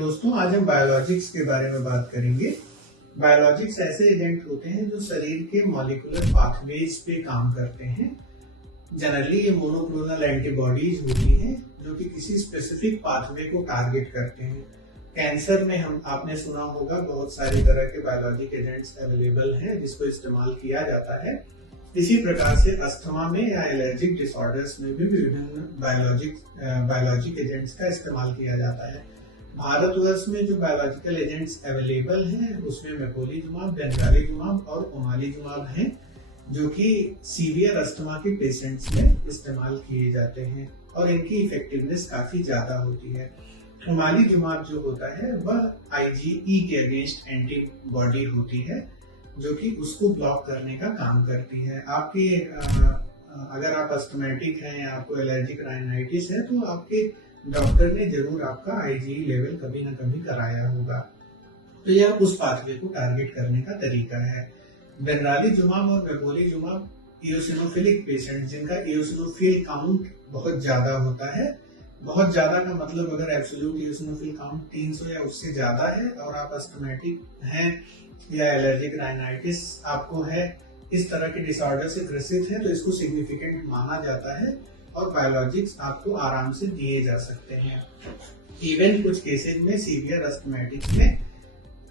दोस्तों, आज हम बायोलॉजिक्स के बारे में बात करेंगे। बायोलॉजिक्स ऐसे एजेंट होते हैं जो शरीर के मॉलिक्यूलर पाथवेज पे काम करते हैं। जनरली ये मोनोक्लोनल एंटीबॉडीज होती हैं जो कि किसी स्पेसिफिक पाथवे को टारगेट करते हैं। कैंसर में आपने सुना होगा बहुत सारी तरह के बायोलॉजिक एजेंट्स अवेलेबल हैं जिसको इस्तेमाल किया जाता है। इसी प्रकार से अस्थमा में या एलर्जिक डिसऑर्डर्स में भी विभिन्न बायोलॉजिक एजेंट्स का इस्तेमाल किया जाता है। भारतवर्ष में जो बायोलॉजिकल एजेंट्स अवेलेबल हैं उसमें मेपोलिजुमाब, बेंगालीजुमाब और ओमालीजुमाब हैं जो कि सीवियर अस्थमा के पेशेंट्स में इस्तेमाल किए जाते हैं और इनकी इफेक्टिवनेस काफी ज्यादा होती है। ओमालीजुमाब जो होता है वह आईजीई के अगेंस्ट एंटीबॉडी होती है जो कि उसको ब्लॉक करने का काम करती है। आपके अगर आप अस्थमेटिक हैं या आपको एलर्जिक राइनाइटिस है तो आपके डॉक्टर ने जरूर आपका आईजीई लेवल कभी ना कभी कराया होगा। तो यह उस पाथवे को टारगेट करने का तरीका है। बेंगालीजुमाब और मेपोलिजुमाब इयोसिनोफिलिक पेशेंट जिनका इयोसिनोफिल काउंट बहुत ज्यादा होता है, बहुत ज्यादा का मतलब अगर एब्सोल्यूट इयोसिनोफिल काउंट 300 या उससे ज्यादा है और आप अस्थमेटिक हैं या एलर्जिक राइनाइटिस आपको है, इस तरह के डिसऑर्डर से ग्रसित है तो इसको सिग्निफिकेंट माना जाता है और बायोलॉजिक्स आपको आराम से दिए जा सकते हैं। इवन कुछ केसेस में सीवियर अस्थमेटिक में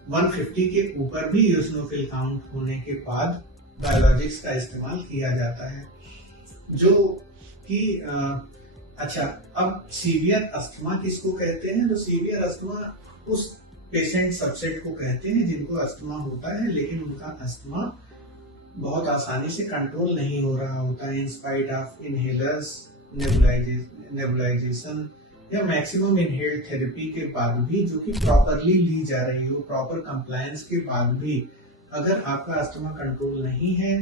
150 के ऊपर भी इयोसिनोफिल काउंट होने के बाद बायोलॉजिक्स का इस्तेमाल किया जाता है। जो कि अच्छा, अब सीवियर अस्थमा किसको कहते हैं? तो सीवियर अस्थमा उस पेशेंट सबसेट को कहते हैं जिनको अस्थमा होता है लेकिन उनका अस्थमा बहुत आसानी से कंट्रोल नहीं हो रहा होता है in spite of inhalers, nebulization या मैक्सिमम इनहेल्ड थेरेपी के बाद भी, जो कि प्रॉपरली ली जा रही हो, प्रॉपर कंप्लायंस के बाद भी अगर आपका अस्थमा कंट्रोल नहीं है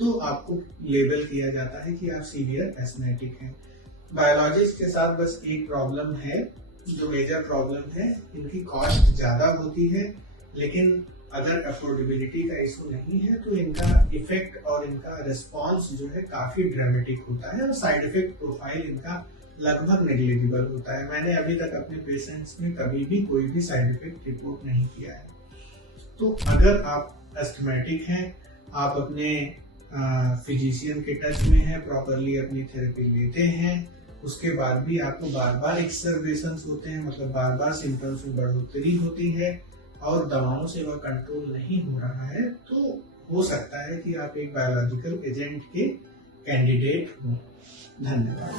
तो आपको लेबल किया जाता है कि आप सीवियर एस्थमेटिक हैं। बायोलॉजिक्स के साथ बस एक प्रॉब्लम है, जो मेजर प्रॉब्लम है, इनकी कॉस्ट ज्यादा होती है, लेकिन अगर अफोर्डेबिलिटी का इशू नहीं है तो इनका इफेक्ट और इनका रिस्पॉन्स जो है काफी ड्रामेटिक होता है और साइड इफेक्ट प्रोफाइल इनका लगभग नेग्लिजिबल होता है। मैंने अभी तक अपने पेशेंट्स में कभी भी कोई भी साइड इफेक्ट रिपोर्ट नहीं किया है। तो अगर आप एस्थमेटिक हैं, आप अपने फिजिशियन के टच में हैं, प्रॉपरली अपनी थेरेपी लेते हैं, उसके बाद भी आपको बार बार एक्सर्वेशंस होते हैं, मतलब बार बार सिम्टम्स में बढ़ोतरी होती है और दवाओं से वह कंट्रोल नहीं हो रहा है, तो हो सकता है कि आप एक बायोलॉजिकल एजेंट के कैंडिडेट हो। धन्यवाद।